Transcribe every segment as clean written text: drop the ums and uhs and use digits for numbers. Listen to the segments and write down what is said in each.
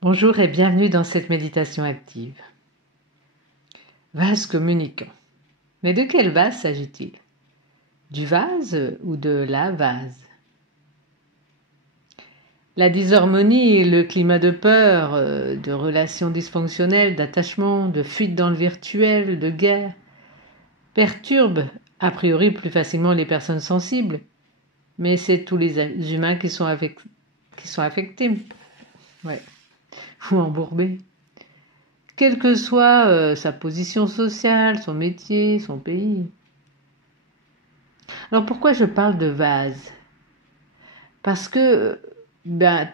Bonjour et bienvenue dans cette méditation active. Vase communicant. Mais de quel vase s'agit-il? Du vase ou de la vase? La disharmonie et le climat de peur, de relations dysfonctionnelles, d'attachement, de fuite dans le virtuel, de guerre, perturbent a priori plus facilement les personnes sensibles, mais c'est tous les humains qui sont affectés, ouais, ou embourbés. Quelle que soit sa position sociale, son métier, son pays. Alors pourquoi je parle de vase? Parce que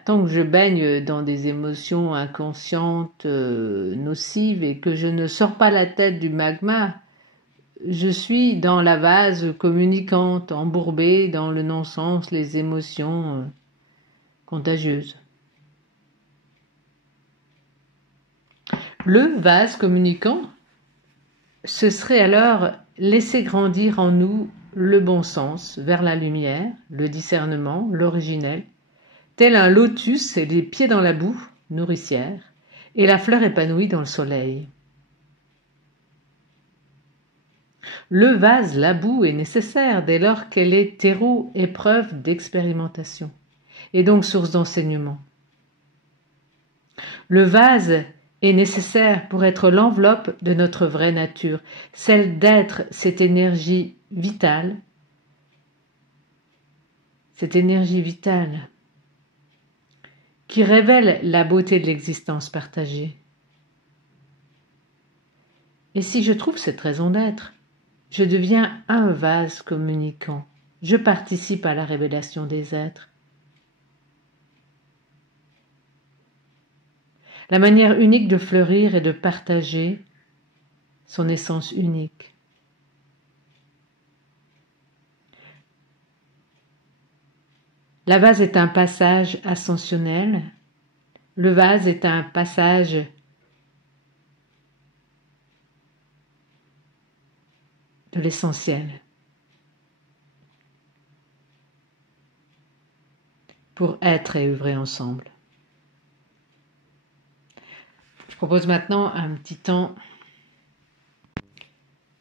tant que je baigne dans des émotions inconscientes, nocives, et que je ne sors pas la tête du magma, je suis dans la vase communicante, embourbée dans le non-sens, les émotions contagieuses. Le vase communicant, ce serait alors laisser grandir en nous le bon sens vers la lumière, le discernement, l'originel, tel un lotus et les pieds dans la boue nourricière, et la fleur épanouie dans le soleil. Le vase, la boue, est nécessaire dès lors qu'elle est terreau, épreuve d'expérimentation, et donc source d'enseignement. Le vase est nécessaire pour être l'enveloppe de notre vraie nature, celle d'être cette énergie vitale qui révèle la beauté de l'existence partagée. Et si je trouve cette raison d'être, je deviens un vase communicant. Je participe à la révélation des êtres. La manière unique de fleurir et de partager son essence unique. La vase est un passage ascensionnel. Le vase est un passage de l'essentiel. Pour être et œuvrer ensemble. Je propose maintenant un petit temps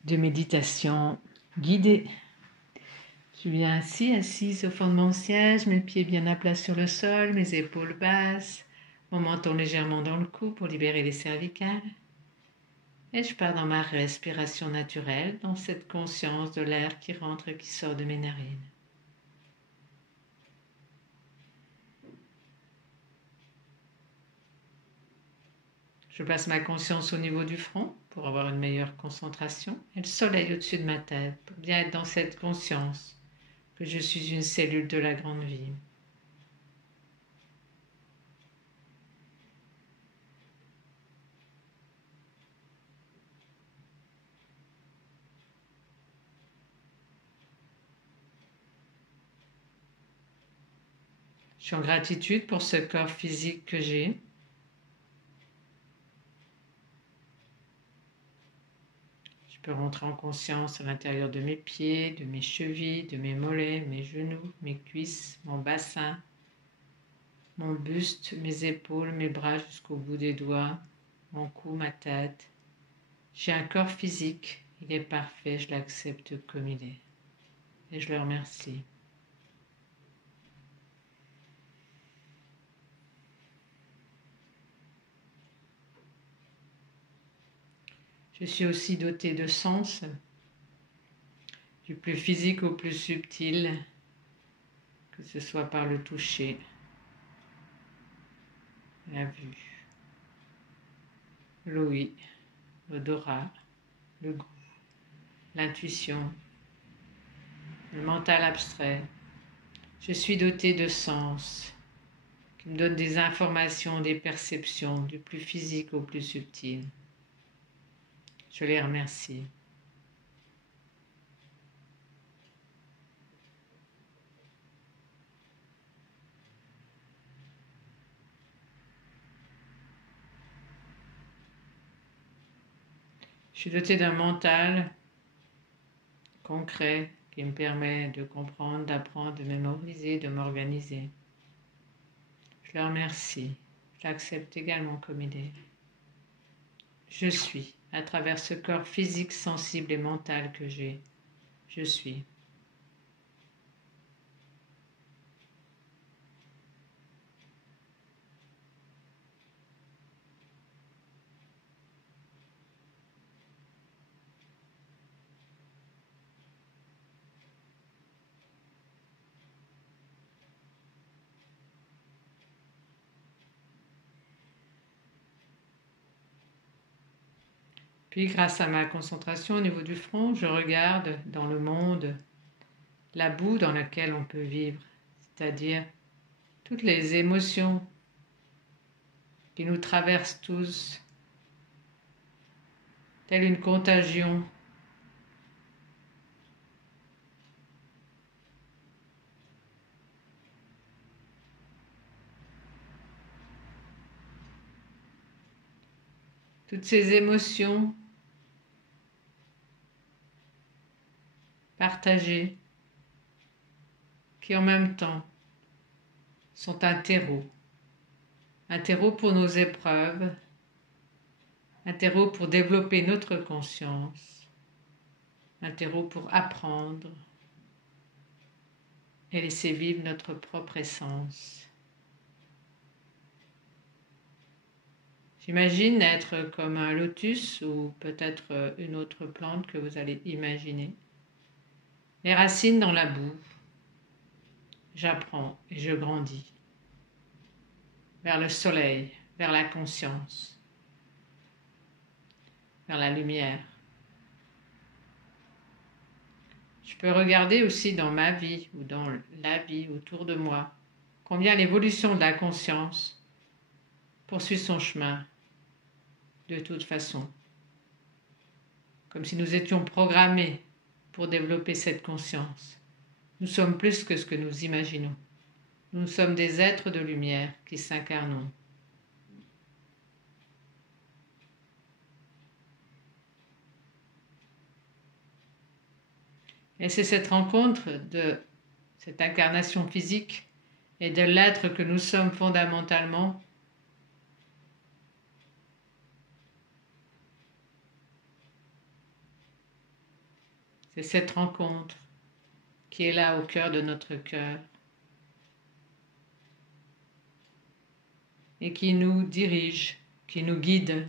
de méditation guidée. Je suis bien assise au fond de mon siège, mes pieds bien à plat sur le sol, mes épaules basses, mon menton légèrement dans le cou pour libérer les cervicales. Et je pars dans ma respiration naturelle, dans cette conscience de l'air qui rentre et qui sort de mes narines. Je place ma conscience au niveau du front pour avoir une meilleure concentration et le soleil au-dessus de ma tête pour bien être dans cette conscience que je suis une cellule de la grande vie. Je suis en gratitude pour ce corps physique que j'ai. Je peux rentrer en conscience à l'intérieur de mes pieds, de mes chevilles, de mes mollets, mes genoux, mes cuisses, mon bassin, mon buste, mes épaules, mes bras jusqu'au bout des doigts, mon cou, ma tête. J'ai un corps physique, il est parfait, je l'accepte comme il est. Et je le remercie. Je suis aussi dotée de sens, du plus physique au plus subtil, que ce soit par le toucher, la vue, l'ouïe, l'odorat, le goût, l'intuition, le mental abstrait. Je suis dotée de sens qui me donnent des informations, des perceptions, du plus physique au plus subtil. Je les remercie. Je suis dotée d'un mental concret qui me permet de comprendre, d'apprendre, de mémoriser, de m'organiser. Je le remercie. l'accepte également comme il est. Je suis, à travers ce corps physique, sensible et mental que j'ai. Je suis. Puis, grâce à ma concentration au niveau du front, je regarde dans le monde la boue dans laquelle on peut vivre, c'est-à-dire toutes les émotions qui nous traversent tous, telle une contagion. Toutes ces émotions partagées qui en même temps sont un terreau pour nos épreuves, un terreau pour développer notre conscience, un terreau pour apprendre et laisser vivre notre propre essence. J'imagine être comme un lotus ou peut-être une autre plante que vous allez imaginer. Les racines dans la boue. J'apprends et je grandis. Vers le soleil, vers la conscience, vers la lumière. Je peux regarder aussi dans ma vie ou dans la vie autour de moi combien l'évolution de la conscience poursuit son chemin de toute façon. Comme si nous étions programmés pour développer cette conscience. Nous sommes plus que ce que nous imaginons. Nous sommes des êtres de lumière qui s'incarnons. Et c'est cette rencontre de cette incarnation physique et de l'être que nous sommes fondamentalement c'est cette rencontre qui est là au cœur de notre cœur et qui nous dirige, qui nous guide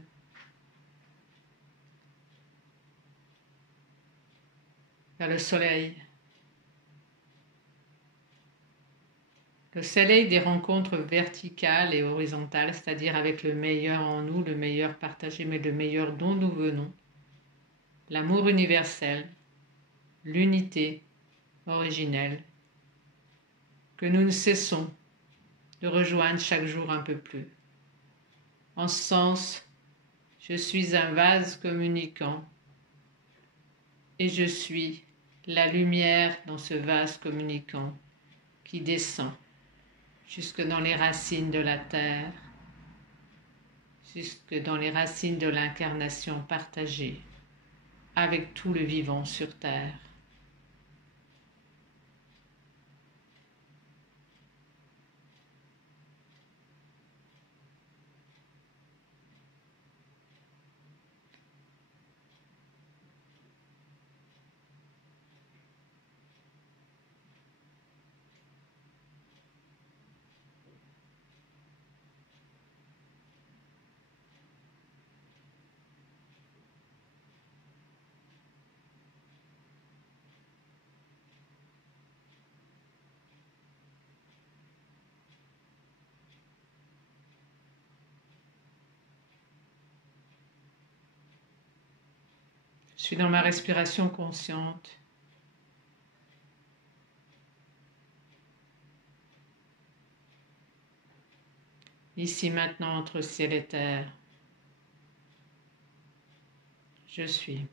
vers le soleil. Le soleil des rencontres verticales et horizontales, c'est-à-dire avec le meilleur en nous, le meilleur partagé, mais le meilleur dont nous venons. L'amour universel, l'unité originelle, que nous ne cessons de rejoindre chaque jour un peu plus. En ce sens, je suis un vase communicant et je suis la lumière dans ce vase communicant qui descend jusque dans les racines de la terre, jusque dans les racines de l'incarnation partagée avec tout le vivant sur terre. Je suis dans ma respiration consciente. Ici maintenant entre ciel et terre. Je suis.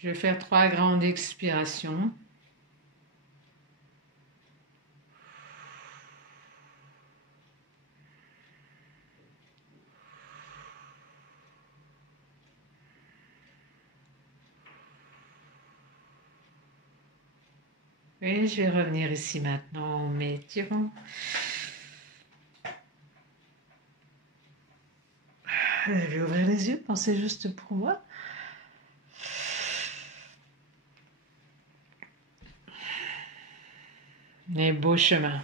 Je vais faire 3 grandes expirations. Et je vais revenir ici maintenant en m'étirant. Je vais ouvrir les yeux, pensez juste pour moi. Les beaux chemins.